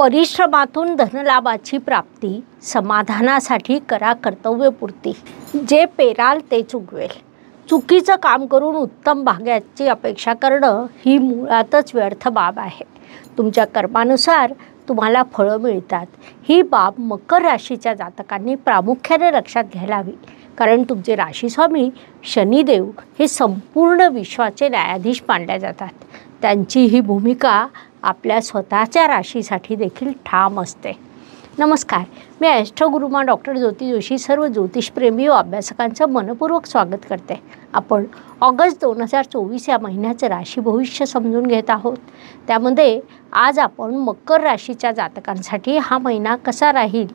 परिश्रमातून धनलाभाची प्राप्ती, समाधानासाठी करा कर्तव्यपूर्ती. जे पेराल तेच उगवेल. चुकीचं काम करून उत्तम भाग्याची अपेक्षा करणं ही मुळातच व्यर्थ बाब आहे. तुमच्या कर्मानुसार तुम्हाला फळं मिळतात. ही बाब मकर राशीच्या जातकांनी प्रामुख्याने लक्षात घ्यायला हवी. कारण तुमचे राशीस्वामी शनिदेव हे संपूर्ण विश्वाचे न्यायाधीश मानले जातात. त्यांची ही भूमिका आपल्या स्वतःच्या राशीसाठी देखील ठाम असते. नमस्कार, मी ॲस्ट्रोगुरुमा डॉक्टर ज्योती जोशी सर्व ज्योतिषप्रेमी व अभ्यासकांचं मनपूर्वक स्वागत करते. आपण ऑगस्ट 2024 या महिन्याचं राशी भविष्य समजून घेत आहोत. त्यामध्ये आज आपण मकर राशीच्या जातकांसाठी हा महिना कसा राहील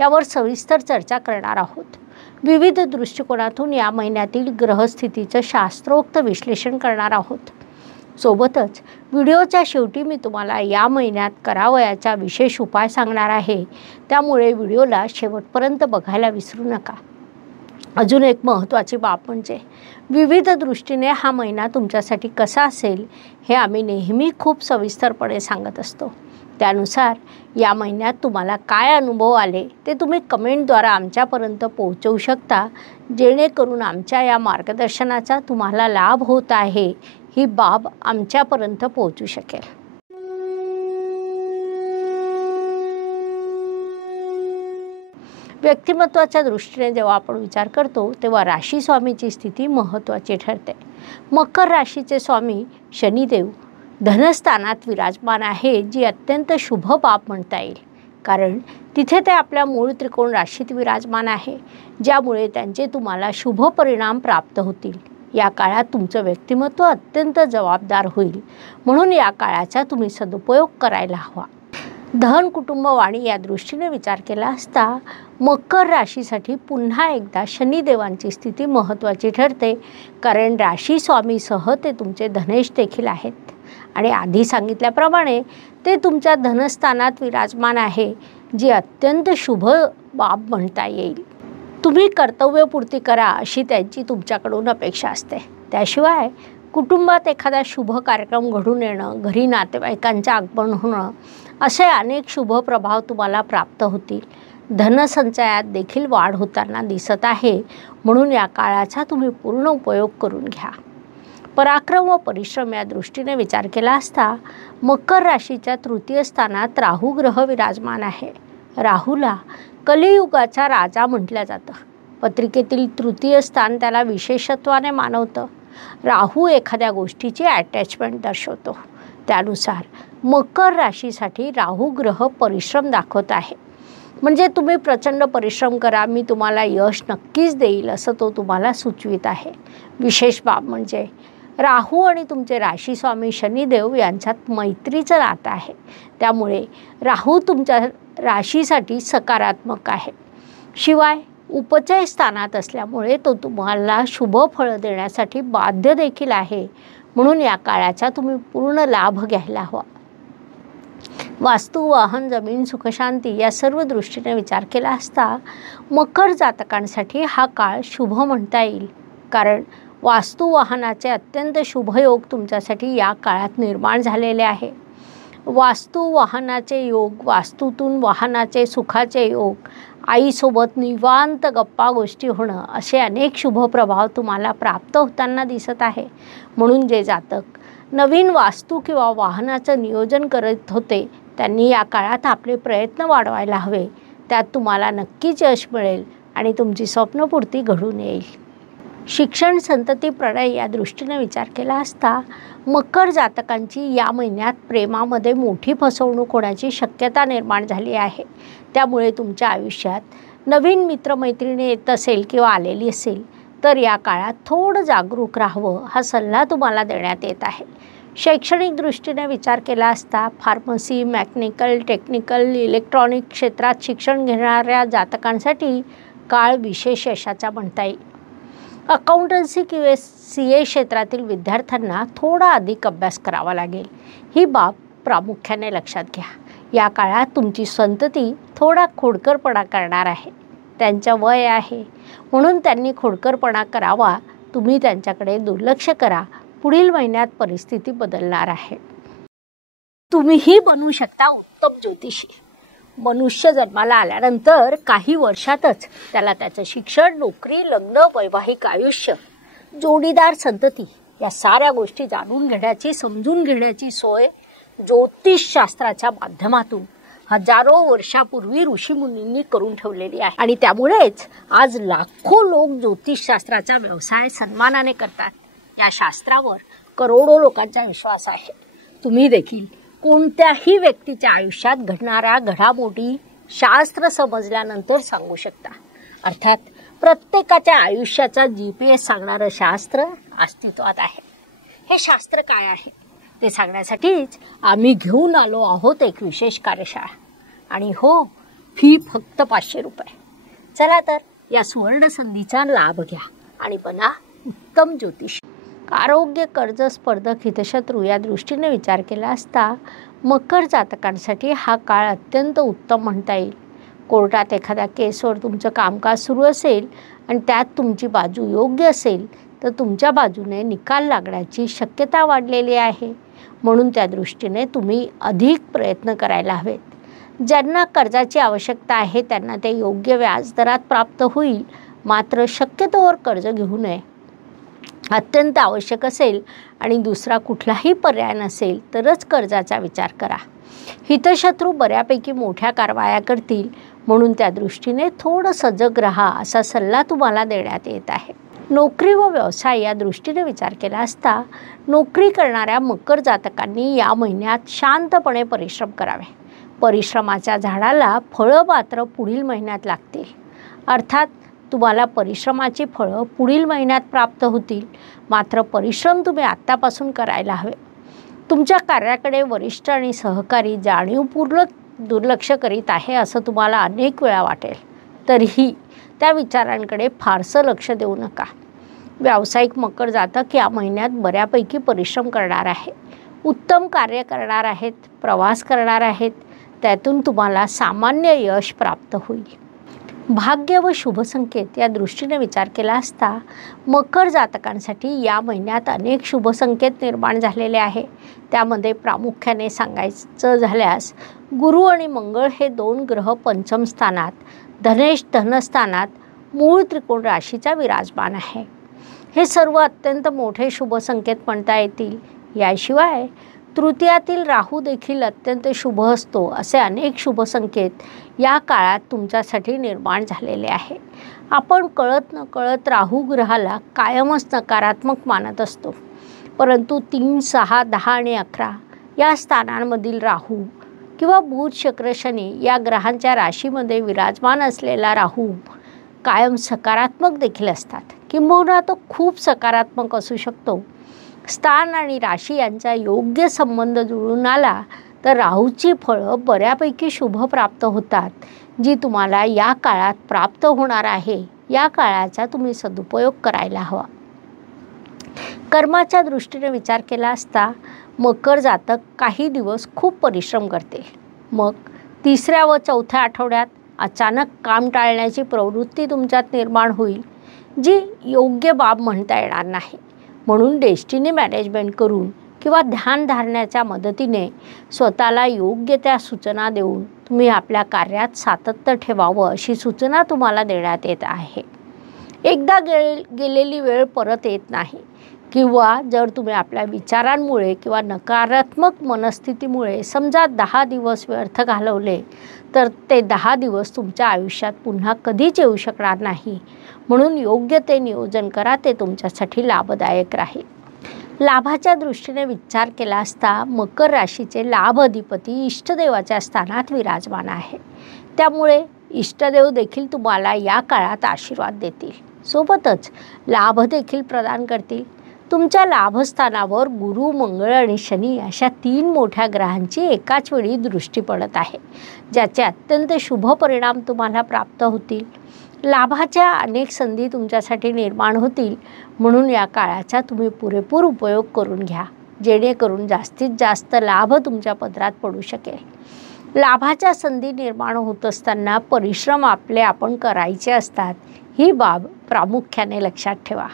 यावर सविस्तर चर्चा करणार आहोत. विविध दृष्टिकोनातून या महिन्यातील ग्रहस्थितीचं शास्त्रोक्त विश्लेषण करणार आहोत. सोबतच व्हिडिओच्या शेवटी मी तुम्हाला या महिन्यात करावयाचा विशेष उपाय सांगणार आहे. त्यामुळे व्हिडिओला शेवटपर्यंत बघायला विसरू नका. अजून एक महत्त्वाची बाब म्हणजे विविध दृष्टीने हा महिना तुमच्यासाठी कसा असेल हे आम्ही नेहमी खूप सविस्तरपणे सांगत असतो. त्यानुसार या महिन्यात तुम्हाला काय अनुभव आले ते तुम्ही कमेंटद्वारे आमच्यापर्यंत पोहोचवू शकता, जेणेकरून आमच्या या मार्गदर्शनाचा तुम्हाला लाभ होत आहे ही बाब आमच्यापर्यंत पोहोचू शकेल. व्यक्तिमत्वाच्या दृष्टीने जेव्हा आपण विचार करतो तेव्हा राशी स्वामीची स्थिती महत्त्वाची ठरते. मकर राशीचे स्वामी शनिदेव धनस्थानात विराजमान आहे, जी अत्यंत शुभ बाब म्हणता येईल. कारण तिथे ते आपल्या मूळ त्रिकोण राशीत विराजमान आहे, ज्यामुळे त्यांचे तुम्हाला शुभ परिणाम प्राप्त होतील. या काळात तुमचं व्यक्तिमत्व अत्यंत जबाबदार होईल, म्हणून या काळाचा तुम्ही सदुपयोग करायला हवा. धन, कुटुंब, वाणी या दृष्टीने विचार केला असता मकर राशीसाठी पुन्हा एकदा शनिदेवांची स्थिती महत्त्वाची ठरते. कारण राशी स्वामीसह ते तुमचे धनेश देखील आहेत आणि आधी सांगितल्याप्रमाणे ते तुमच्या धनस्थानात विराजमान आहे, जी अत्यंत शुभ बाब म्हणता येईल. तुम्ही कर्तव्यपूर्ती करा अशी त्यांची तुमच्याकडून अपेक्षा असते. त्याशिवाय कुटुंबात एखादा शुभ कार्यक्रम घडून येणं, घरी नातेवाईकांचं आगमन होणं असे अनेक शुभ प्रभाव तुम्हाला प्राप्त होतील. धनसंचयात देखील वाढ होताना दिसत आहे, म्हणून या काळाचा तुम्ही पूर्ण उपयोग करून घ्या. पराक्रम व परिश्रम या दृष्टीने विचार केला असता मकर राशीच्या तृतीय स्थानात राहू ग्रह विराजमान आहे. राहूला कलियुगाचा राजा म्हटलं जातं. पत्रिकेतील तृतीय स्थान त्याला विशेषत्वाने मानवतं. राहू एखाद्या गोष्टीची अटॅचमेंट दर्शवतो. त्यानुसार मकर राशीसाठी राहू ग्रह परिश्रम दाखवत आहे. म्हणजे तुम्ही प्रचंड परिश्रम करा, मी तुम्हाला यश नक्कीच देईल असं तो तुम्हाला सुचवित आहे. विशेष बाब म्हणजे राहू आणि तुमचे राशीस्वामी शनिदेव यांच्यात मैत्रीचं नातं आहे. त्यामुळे राहू तुमच्या राशीसाठी सकारात्मक आहे. शिवाय उपचय स्थानात असल्यामुळे तो तुम्हाला शुभ फळं देण्यासाठी बाध्य देखील आहे. म्हणून या काळाचा तुम्ही पूर्ण लाभ घ्यायला हवा. वास्तू, वाहन, जमीन, सुखशांती या सर्व दृष्टीने विचार केला असता मकर जातकांसाठी हा काळ शुभ म्हणता येईल. कारण वास्तू वाहनाचे अत्यंत शुभयोग तुमच्यासाठी या काळात निर्माण झालेले आहे. वास्तू वाहनाचे योग, वास्तूतून वाहनाचे सुखाचे योग, आईसोबत निवांत गप्पा गोष्टी होणं असे अनेक शुभ प्रभाव तुम्हाला प्राप्त होताना दिसत आहे. म्हणून जे जातक नवीन वास्तू किंवा वाहनाचं नियोजन करत होते त्यांनी या काळात आपले प्रयत्न वाढवायला हवे. त्यात तुम्हाला नक्कीच यश मिळेल आणि तुमची स्वप्नपूर्ती घडून येईल. शिक्षण, संतती, प्रणय या दृष्टीने विचार केला असता मकर जातकांची या महिन्यात प्रेमामध्ये मोठी फसवणूक होण्याची शक्यता निर्माण झाली आहे. त्यामुळे तुमच्या आयुष्यात नवीन मित्रमैत्रिणी येत असेल किंवा आलेली असेल तर या काळात थोडं जागरूक राहावं हा सल्ला तुम्हाला देण्यात येत आहे. शैक्षणिक दृष्टीने विचार केला असता फार्मसी, मेकॅनिकल, टेक्निकल, इलेक्ट्रॉनिक क्षेत्रात शिक्षण घेणाऱ्या जातकांसाठी काळ विशेष यशाचा म्हणता येईल. अकाउंटन्सी किंवा CA क्षेत्रातील विद्यार्थ्यांना थोडा अधिक अभ्यास करावा लागेल. ही बाब प्रामुख्याने लक्षात घ्या. या काळात तुमची संतती थोडा खोडकरपणा करणार आहे. त्यांचं वय आहे म्हणून त्यांनी खोडकरपणा करावा. तुम्ही त्यांच्याकडे दुर्लक्ष करा. पुढील महिन्यात परिस्थिती बदलणार आहे. तुम्हीही बनू शकता उत्तम ज्योतिषी. मनुष्य जन्माला आल्यानंतर काही वर्षातच त्याला त्याचं शिक्षण, नोकरी, लग्न, वैवाहिक आयुष्य, जोडीदार, संतती या साऱ्या गोष्टी जाणून घेण्याची, समजून घेण्याची सोय ज्योतिषशास्त्राच्या माध्यमातून हजारो वर्षापूर्वी ऋषीमुनींनी करून ठेवलेली आहे. आणि त्यामुळेच आज लाखो लोक ज्योतिषशास्त्राचा व्यवसाय सन्मानाने करतात. या शास्त्रावर करोडो लोकांचा विश्वास आहे. तुम्ही देखील कोणत्याही व्यक्तीच्या आयुष्यात घडणाऱ्या घडामोडी शास्त्र समजल्यानंतर सांगू शकता. अर्थात प्रत्येकाच्या आयुष्याचा GPS सांगणारं शास्त्र अस्तित्वात आहे. हे शास्त्र काय आहे ते सांगण्यासाठीच आम्ही घेऊन आलो आहोत एक विशेष कार्यशाळा. आणि हो, फी फक्त 500 रुपये. चला तर या सुवर्ण संधीचा लाभ घ्या आणि बना उत्तम ज्योतिष. आरोग्य, कर्ज, स्पर्धक, हितशत्रू या दृष्टीने विचार केला असता मकर जातकांसाठी हा काळ अत्यंत उत्तम म्हणता येईल. कोर्टात एखाद्या केसवर तुमचं कामकाज सुरू असेल आणि त्यात तुमची बाजू योग्य असेल तर तुमच्या बाजूने निकाल लागण्याची शक्यता वाढलेली आहे. म्हणून त्या दृष्टीने तुम्ही अधिक प्रयत्न करायला हवेत. ज्यांना कर्जाची आवश्यकता आहे त्यांना ते योग्य व्याजदरात प्राप्त होईल. मात्र शक्यतोवर कर्ज घेऊ नये. अत्यंत आवश्यक असेल आणि दुसरा कुठलाही पर्याय नसेल तरच कर्जाचा विचार करा. हितशत्रू बऱ्यापैकी मोठ्या कारवाया करतील, म्हणून त्या दृष्टीने थोडं सजग राहा असा सल्ला तुम्हाला देण्यात येत आहे. नोकरी व व्यवसाय या दृष्टीने विचार केला असता नोकरी करणाऱ्या मकर जातकांनी या महिन्यात शांतपणे परिश्रम करावे. परिश्रमाच्या झाडाला फळं मात्र पुढील महिन्यात लागतील. अर्थात तुम्हाला परिश्रमाची फळं पुढील महिन्यात प्राप्त होतील. मात्र परिश्रम तुम्ही आत्तापासून करायला हवे. तुमच्या कार्याकडे वरिष्ठ आणि सहकारी जाणीवपूर्वक दुर्लक्ष करीत आहे असं तुम्हाला अनेक वेळा वाटेल. तरीही त्या विचारांकडे फारसं लक्ष देऊ नका. व्यावसायिक मकर जातक या महिन्यात बऱ्यापैकी परिश्रम करणार आहे. उत्तम कार्य करणार आहेत, प्रवास करणार आहेत. त्यातून तुम्हाला सामान्य यश प्राप्त होईल. भाग्य व शुभ संकेत या दृष्टीने विचार केला असता मकर जातकांसाठी या महिन्यात अनेक शुभ संकेत निर्माण झालेले आहे. त्यामध्ये प्रामुख्याने सांगायचं झाल्यास गुरु आणि मंगळ हे 2 ग्रह पंचम स्थानात, धनेश धनस्थानात मूळ त्रिकोण राशीचा विराजमान आहे. हे सर्व अत्यंत मोठे शुभ संकेत म्हणता येतील. याशिवाय तृतीयातील राहू देखील अत्यंत शुभ असतो. असे अनेक शुभ संकेत या काळात तुमच्यासाठी निर्माण झालेले आहे. आपण कळत नकळत राहू ग्रहाला कायमच नकारात्मक मानत असतो. परंतु 3, 6, 10 आणि 11 या स्थानांमधील राहू किंवा बुध, शुक्र, शनी या ग्रहांच्या राशीमध्ये विराजमान असलेला राहू कायम सकारात्मक देखील असतात. किंबहुना तो खूप सकारात्मक असू शकतो. स्थान आणि राशी यांचा योग्य संबंध जुळून आला तर राहूची फळं बऱ्यापैकी शुभ प्राप्त होतात, जी तुम्हाला या काळात प्राप्त होणार आहे. या काळाचा तुम्ही सदुपयोग करायला हवा. कर्माच्या दृष्टीने विचार केला असता मकर जातक काही दिवस खूप परिश्रम करते. मग 3ऱ्या व 4थ्या आठवड्यात अचानक काम टाळण्याची प्रवृत्ती तुमच्यात निर्माण होईल, जी योग्य बाब म्हणता येणार नाही. म्हणून डेस्टिनी मॅनेजमेंट करून किंवा ध्यान धारण्याच्या मदतीने स्वतःला योग्य त्या सूचना देऊन तुम्ही आपल्या कार्यात सातत्य ठेवावं अशी सूचना तुम्हाला देण्यात येत आहे. एकदा गेलेली वेळ परत येत नाही. किंवा जर तुम्ही आपल्या विचारांमुळे किंवा नकारात्मक मनस्थितीमुळे समजा 10 दिवस व्यर्थ घालवले तर ते 10 दिवस तुमच्या आयुष्यात पुन्हा कधीच येऊ शकणार नाही. म्हणून योग्य ते नियोजन करा, ते तुमच्यासाठी लाभदायक राहील. लाभाच्या दृष्टीने विचार केला असता मकर राशीचे लाभ अधिपती इष्टदेवाच्या स्थानात विराजमान आहे. त्यामुळे इष्टदेव देखील तुम्हाला या काळात आशीर्वाद देतील. सोबतच लाभ देखील प्रदान करतील. तुमच्या लाभस्थानावर गुरु, मंगळ आणि शनी अशा 3 मोठ्या ग्रहांची एकाच वेळी दृष्टी पडत आहे, ज्याचे अत्यंत शुभ परिणाम तुम्हाला प्राप्त होतील. लाभाच्या अनेक संधी तुमच्यासाठी निर्माण होतील. म्हणून या काळाचा तुम्ही पुरेपूर उपयोग करून घ्या, जेणेकरून जास्तीत जास्त लाभ तुमच्या पदरात पडू शकेल. लाभाच्या संधी निर्माण होत असताना परिश्रम आपण करायचे असतात, ही बाब प्रामुख्याने लक्षात ठेवा.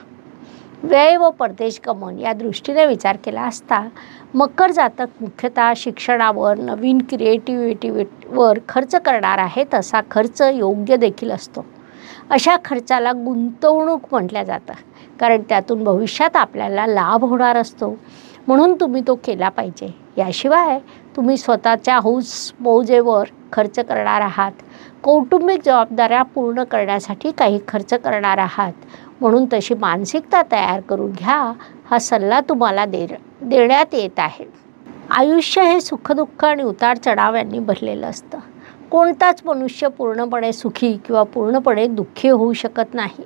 व्यय व परदेश गमन या दृष्टीने विचार केला असता मकर जातक मुख्यतः शिक्षणावर, नवीन क्रिएटिव्हिटीवर खर्च करणार आहे. तसा खर्च योग्य देखील असतो. अशा खर्चाला गुंतवणूक म्हटलं जातं, कारण त्यातून भविष्यात आपल्याला लाभ होणार असतो, म्हणून तुम्ही तो केला पाहिजे. याशिवाय तुम्ही स्वतःच्या हौस मौजेवर खर्च करणार आहात, कौटुंबिक जबाबदाऱ्या पूर्ण करण्यासाठी काही खर्च करणार आहात, म्हणून तशी मानसिकता तयार करून घ्या, हा सल्ला तुम्हाला देण्यात येत आहे. आयुष्य हे सुखदुःख आणि उतार चढाव यांनी भरलेलं असतं. कोणताच मनुष्य पूर्णपणे सुखी किंवा पूर्णपणे दुःखी होऊ शकत नाही.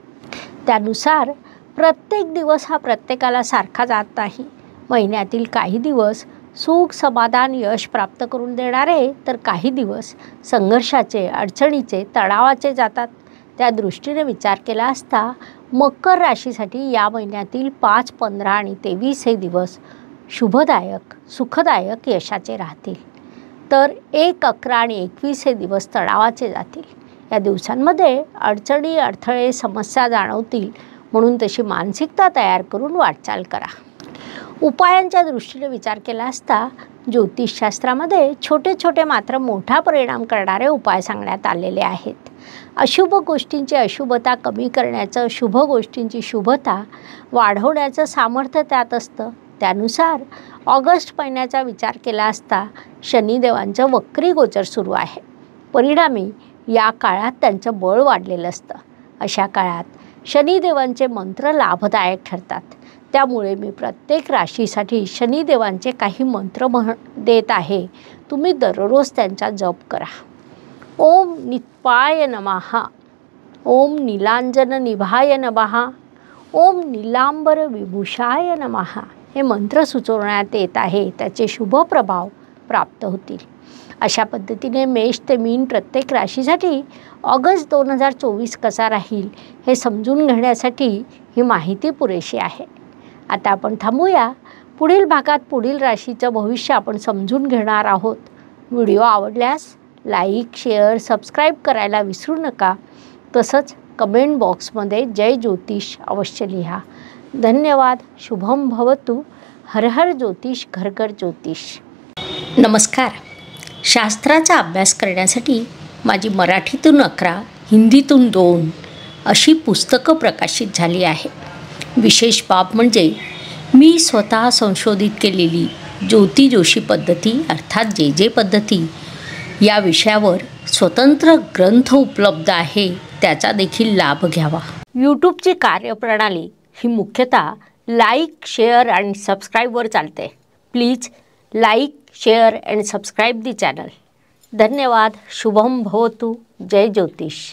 त्यानुसार प्रत्येक दिवस हा प्रत्येकाला सारखा जात नाही. महिन्यातील काही दिवस सुख, समाधान, यश प्राप्त करून देणारे, तर काही दिवस संघर्षाचे, अडचणीचे, तणावाचे जातात. त्या दृष्टीने विचार केला असता मकर राशीसाठी या महिन्यातील 5, 15 आणि 23 हे दिवस शुभदायक, सुखदायक, यशाचे राहतील. तर 1, 11 आणि 21 हे दिवस तणावाचे जातील. या दिवसांमध्ये अडचणी, अडथळे, समस्या जाणवतील, म्हणून तशी मानसिकता तयार करून वाटचाल करा. उपायांच्या दृष्टीने विचार केला असता ज्योतिषशास्त्रामध्ये छोटे छोटे मात्र मोठा परिणाम करणारे उपाय सांगण्यात आलेले आहेत. अशुभ गोष्टींची अशुभता कमी करण्याचं, शुभ गोष्टींची शुभता वाढवण्याचं सामर्थ्य त्यात असतं. त्यानुसार ऑगस्ट महिन्याचा विचार केला असता शनिदेवांचं वक्री गोचर सुरू आहे. परिणामी या काळात त्यांचं बळ वाढलेलं असतं. अशा काळात शनिदेवांचे मंत्र लाभदायक ठरतात. त्यामुळे मी प्रत्येक राशीसाठी शनिदेवांचे काही मंत्र देत आहे. तुम्ही दररोज त्यांचा जप करा. ओम नित्पाय नमः, ओम नीलांजन निभाय नमः, ओम नीलांबर विभूषाय नमः हे मंत्र सुचवण्यात येत आहे. त्याचे शुभ प्रभाव प्राप्त होतील. अशा पद्धतीने मेष ते मीन प्रत्येक राशीसाठी ऑगस्ट 2024 कसा राहील हे समजून घेण्यासाठी ही माहिती पुरेशी आहे. आता आपण थांबूया. पुढील भागात पुढील राशीचं भविष्य आपण समजून घेणार आहोत. व्हिडिओ आवडल्यास लाईक, शेअर, सबस्क्राईब करायला विसरू नका. तसंच कमेंट बॉक्समध्ये जय ज्योतिष अवश्य लिहा. धन्यवाद. शुभम भवतु. हर हर ज्योतिष, घर घर ज्योतिष. नमस्कार. शास्त्राचा अभ्यास करण्यासाठी माझी मराठीतून 11, हिंदीतून 2 अशी पुस्तकं प्रकाशित झाली आहे. विशेष बाब म्हणजे मी स्वतः संशोधित केलेली ज्योती जोशी पद्धती अर्थात जे पद्धती या विषयावर स्वतंत्र ग्रंथ उपलब्ध आहे. त्याचा देखील लाभ घ्यावा. यूट्यूबची कार्यप्रणाली ही मुख्यतः लाईक, शेअर आणि सबस्क्राईबवर चालते. Please like, share and subscribe the channel. धन्यवाद. शुभम भवतु. जय ज्योतिष.